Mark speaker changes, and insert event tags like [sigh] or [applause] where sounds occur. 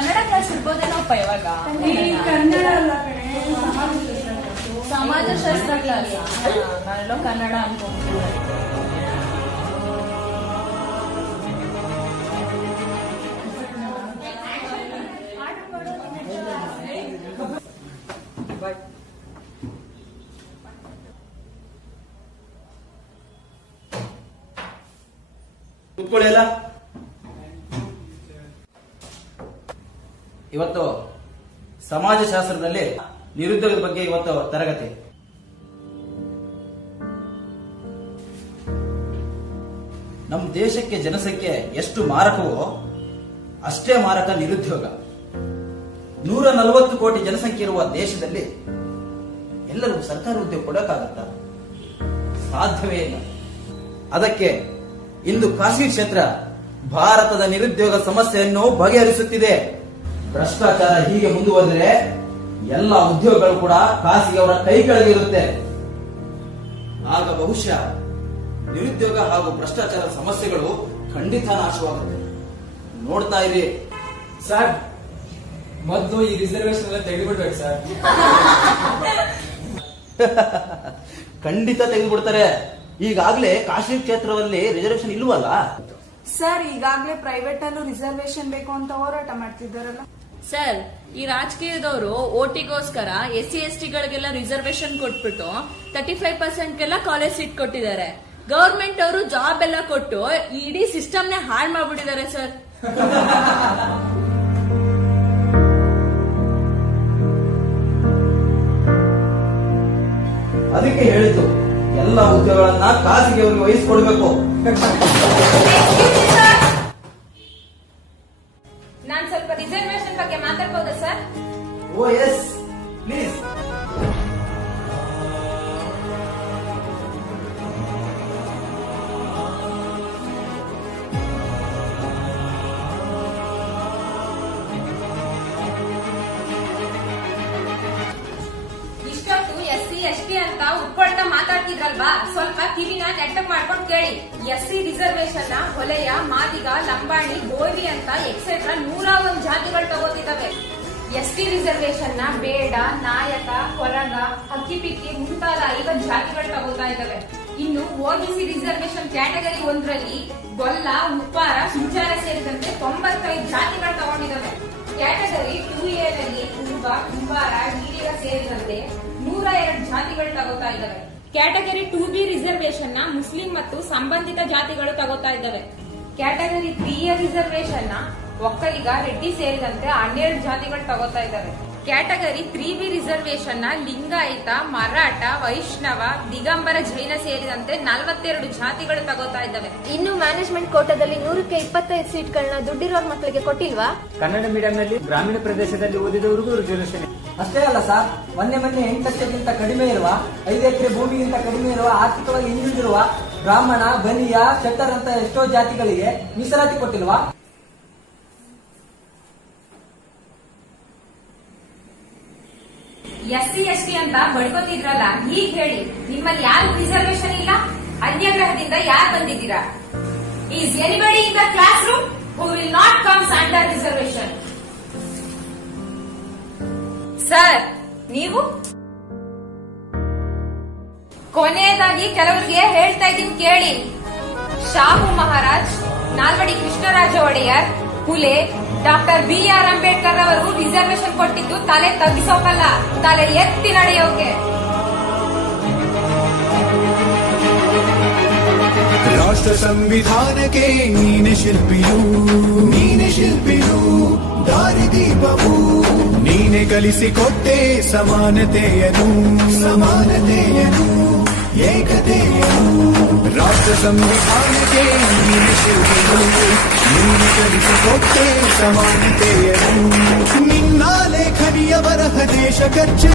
Speaker 1: Kannada class ಇರ್ಬೋದೇನಪ್ಪ ಇವಾಗ?
Speaker 2: ಕನ್ನಡ ಅಲ್ಲ
Speaker 1: ಸಮಾಜಶಾಸ್ತ್ರ class ನಾನೆಲ್ಲೋ ಕನ್ನಡ ಅನ್ಕೊಂಡ್ಬಿಟ್ಟಿದ್ದೆ
Speaker 3: ಕುತ್ಕೊಳ್ಳಿ ಎಲ್ಲ. ಇವತ್ತು ಸಮಾಜಶಾಸ್ತ್ರದಲ್ಲಿ ನಿರುದ್ಯೋಗದ ಬಗ್ಗೆ ಇವತ್ತು ತರಗತಿ. ನಮ್ಮ ದೇಶಕ್ಕೆ ಜನಸಂಖ್ಯೆ ಎಷ್ಟು ಮಾರಕವೋ ಅಷ್ಟೇ ಮಾರಕ ನಿರುದ್ಯೋಗ. ನೂರ ನಲವತ್ತು ಕೋಟಿ ಜನಸಂಖ್ಯೆ ಇರುವ ದೇಶದಲ್ಲಿ ಎಲ್ಲರೂ ಸರ್ಕಾರಿ ಉದ್ಯೋಗ ಕೊಡಕ್ಕಾಗತ್ತ? ಸಾಧ್ಯವೇ ಇಲ್ಲ. ಅದಕ್ಕೆ ಇಂದು ಖಾಸಗಿ ಕ್ಷೇತ್ರ ಭಾರತದ ನಿರುದ್ಯೋಗ ಸಮಸ್ಯೆಯನ್ನು ಬಗೆಹರಿಸುತ್ತಿದೆ. ಭ್ರಷ್ಟಾಚಾರ ಹೀಗೆ ಮುಂದುವರೆದರೆ ಎಲ್ಲ ಉದ್ಯೋಗಗಳು ಕೂಡ ಖಾಸಗಿ ಅವರ ಕೈ ಕೆಳಗಿರುತ್ತೆ ಆಗ ಬಹುಶಃ ನಿರುದ್ಯೋಗ ಹಾಗೂ ಭ್ರಷ್ಟಾಚಾರ ಸಮಸ್ಯೆಗಳು ಖಂಡಿತ ನಾಶವಾಗುತ್ತೆ. ನೋಡ್ತಾ ಇರಿ.
Speaker 4: ಸರ್ ಮೊದಲು ಈ ರಿಸರ್ವೇಶನ್ ಎಲ್ಲ ತೆಗೆದುಬಿಡ್ಬೇಕು ಸರ್ [laughs]
Speaker 3: ಖಂಡಿತ ತೆಗೆದುಬಿಡ್ತಾರೆ. ಈಗಾಗಲೇ ಕಾಶಿ ಕ್ಷೇತ್ರದಲ್ಲಿ ರಿಸರ್ವೇಶನ್ ಇಲ್ವಲ್ಲ?
Speaker 2: ಸರ್ ಈಗಾಗಲೇ ಪ್ರೈವೇಟ್ ಅಲ್ಲೂ ರಿಸರ್ವೇಶನ್ ಬೇಕು ಅಂತ ಹೋರಾಟ ಮಾಡ್ತಿದ್ದಾರಲ್ಲ.
Speaker 1: ಸರ್ ಈ ರಾಜಕೀಯದವರು ಓಟಿಗೋಸ್ಕರ ಎಸ್ ಸಿ ಎಸ್ ಟಿಗಳಿಗೆಲ್ಲ ರಿಸರ್ವೇಶನ್ ಕೊಟ್ಬಿಟ್ಟು ತರ್ಟಿ ಫೈವ್ ಪರ್ಸೆಂಟ್ಗೆಲ್ಲ ಕಾಲೇಜ್ ಸೀಟ್ ಕೊಟ್ಟಿದ್ದಾರೆ. ಗವರ್ಮೆಂಟ್ ಅವರು ಜಾಬ್ ಎಲ್ಲ ಕೊಟ್ಟು ಇಡೀ ಸಿಸ್ಟಮ್ನೇ ಹಾಳು ಮಾಡ್ಬಿಟ್ಟಿದ್ದಾರೆ ಸರ್.
Speaker 3: ಅದಕ್ಕೆ ಹೇಳಿತು ಎಲ್ಲ ಉದ್ಯೋಗಗಳನ್ನ ಖಾಸಗಿಯವರಿಗೆ ವಹಿಸಿಕೊಡ್ಬೇಕು. ಓ ಎಸ್ ಪ್ಲೀಸ್
Speaker 5: ಇಷ್ಟೊತ್ತು ಎಸ್ ಸಿ ಎಸ್ ಟಿ ಅಂತ ಉಟ್ಕೊಳ್ತಾ ಮಾತಾಡ್ತಿದ್ರಲ್ವಾ? ಸ್ವಲ್ಪ ಕಿವಿನ ನೆಟ್ಟಕ್ ಮಾಡ್ಕೊಂಡು ಕೇಳಿ. S C reservation Holeya, Madiga, Lambani, Bhovi ಅಂತ ಎಕ್ಸೆಟ್ರಾ ನೂರ ಒಂದ್ ಜಾತಿಗಳು ತಗೋತಿದ್ದಾವೆ. ಎಸ್ ಟಿ ರಿಸರ್ವೇಶನ್ನ ಬೇಡ, ನಾಯಕ, ಕೊರಗ ಹಕ್ಕಿಪಿಕ್ಕಿ ಮುಂತಾದ ಐವತ್ ಜಾತಿಗಳು ತಗೋತಾ ಇದ್ದಾವೆ. ಇನ್ನು ಓಬಿಸಿ ರಿಸರ್ವೇಶನ್ ಕ್ಯಾಟಗರಿ ಒಂದರಲ್ಲಿ ಗೊಲ್ಲ, ಉಪ್ಪಾರ, ಸುಂಚಾರ ಸೇರಿದಂತೆ ತೊಂಬತ್ತೈದು ಜಾತಿಗಳು ತಗೊಂಡಿದ್ದಾವೆ. ಕ್ಯಾಟಗರಿ ಟೂ ಎ ನಲ್ಲಿ ಕುರುಬ ಕುಂಬಾರ ಈಡಿಗ ಸೇರಿದಂತೆ ನೂರ ಎರಡು ಜಾತಿಗಳು ತಗೋತಾ ಇದ್ದಾವೆ. ಕ್ಯಾಟಗರಿ ಟೂ ಬಿ ರಿಸರ್ವೇಶನ್ನ ಮುಸ್ಲಿಂ ಮತ್ತು ಸಂಬಂಧಿತ ಜಾತಿಗಳು ತಗೋತಾ ಇದ್ದಾವೆ. ಕ್ಯಾಟಗರಿ ತ್ರೀ ಎ ರಿಸರ್ವೇಶನ್ನ ಒಕ್ಕಲಿಗ ರೆಡ್ಡಿ ಸೇರಿದಂತೆ ಹನ್ನೆರಡು ಜಾತಿಗಳು ತಗೋತಾ ಇದ್ದಾರೆ ಕ್ಯಾಟಗರಿ ತ್ರೀ ಬಿ ರಿಸರ್ವೇಶನ್ನ ಲಿಂಗಾಯತ ಮರಾಠ ವೈಷ್ಣವ ದಿಗಂಬರ ಜೈನ ಸೇರಿದಂತೆ ನಲವತ್ತೆರಡು ಜಾತಿಗಳು ತಗೋತಾ ಇದ್ದಾವೆ
Speaker 6: ಇನ್ನು ಮ್ಯಾನೇಜ್ಮೆಂಟ್ ಕೋಟಾದಲ್ಲಿ ನೂರಕ್ಕೆ ಇಪ್ಪತ್ತೈದು ಸೀಟ್ಗಳನ್ನ ದುಡ್ಡಿರೋರ್ ಮಕ್ಕಳಿಗೆ ಕೊಟ್ಟಿಲ್ವಾ?
Speaker 4: ಕನ್ನಡ ಮೀಡಿಯಂ ನಲ್ಲಿ ಗ್ರಾಮೀಣ ಪ್ರದೇಶದಲ್ಲಿ ಓದಿದವರಿಗೂ ರಿಸರ್ವೇಶನ್
Speaker 7: ಅಷ್ಟೇ ಅಲ್ಲ ಸರ್ ಮೊನ್ನೆ ಮೊನ್ನೆ ಎಂಟು ಲಕ್ಷಕ್ಕಿಂತ ಕಡಿಮೆ ಇರುವ ಐದು ಎಕರೆ ಭೂಮಿಗಿಂತ ಕಡಿಮೆ ಇರುವ ಆರ್ಥಿಕವಾಗಿ ಹಿಂದುಳಿದಿರುವ ಬ್ರಾಹ್ಮಣ ಬಲಿಯ ಶೆಟ್ಟರ್ ಅಂತ ಎಷ್ಟೋ ಜಾತಿಗಳಿಗೆ ಮೀಸಲಾತಿ ಕೊಟ್ಟಿಲ್ವಾ?
Speaker 5: ಎಸ್ ಸಿ ಎಸ್ ಟಿ ಅಂತ ಬಡ್ಕೋತಿದ್ರಲ್ಲ ಈಗ ಹೇಳಿ, ನಿಮ್ಮಲ್ಲಿ ಯಾರು ರಿಸರ್ವೇಶನ್ ಇಲ್ಲ? ಅನ್ಯಗ್ರಹದಿಂದ ಯಾರು ಬಂದಿದ್ದೀರಾ? Is anybody in the class room who will not comes under reservation sir ನೀವು? ಕೊನೆಯದಾಗಿ ಕೆಲವರಿಗೆ ಹೇಳ್ತಾ ಇದ್ದೀನಿ, ಕೇಳಿ. Shahu Maharaj, Nalvadi Krishnaraja Wodeyar, Phule doctor B R Ambedkar ಅವರು ರಿಸರ್ವೇಶನ್ ಕೊಟ್ಟಿದ್ದು ತಲೆ ತಗ್ಗಿಸೋಕಲ್ಲ, ತಲೆ ಎತ್ತಿ ನಡೆಯೋಕೆ.
Speaker 8: ರಾಷ್ಟ್ರ ಸಂವಿಧಾನಕ್ಕೆ ನೀನೆ ಶಿಲ್ಪಿಯು ನೀನೆ ಶಿಲ್ಪಿಯು ದಾರಿದೀಪವು ನೀನೆ ಕಲಿಸಿಕೊಟ್ಟೆ ಸಮಾನತೆಯನು ಸಮಾನತೆಯನು, ಏಕತೆಯನು. ರಾಷ್ಟ್ರ ಸಂವಿಧಾನಕ್ಕೆ ನೀನೆ ಕಲಿಸಿಕೊಟ್ಟೆ ಸಮಾನತೆಯನು ನಿನ್ನ ಲೇಖನಿಯ ಬರಹ ದೇಶ ಖರ್ಚು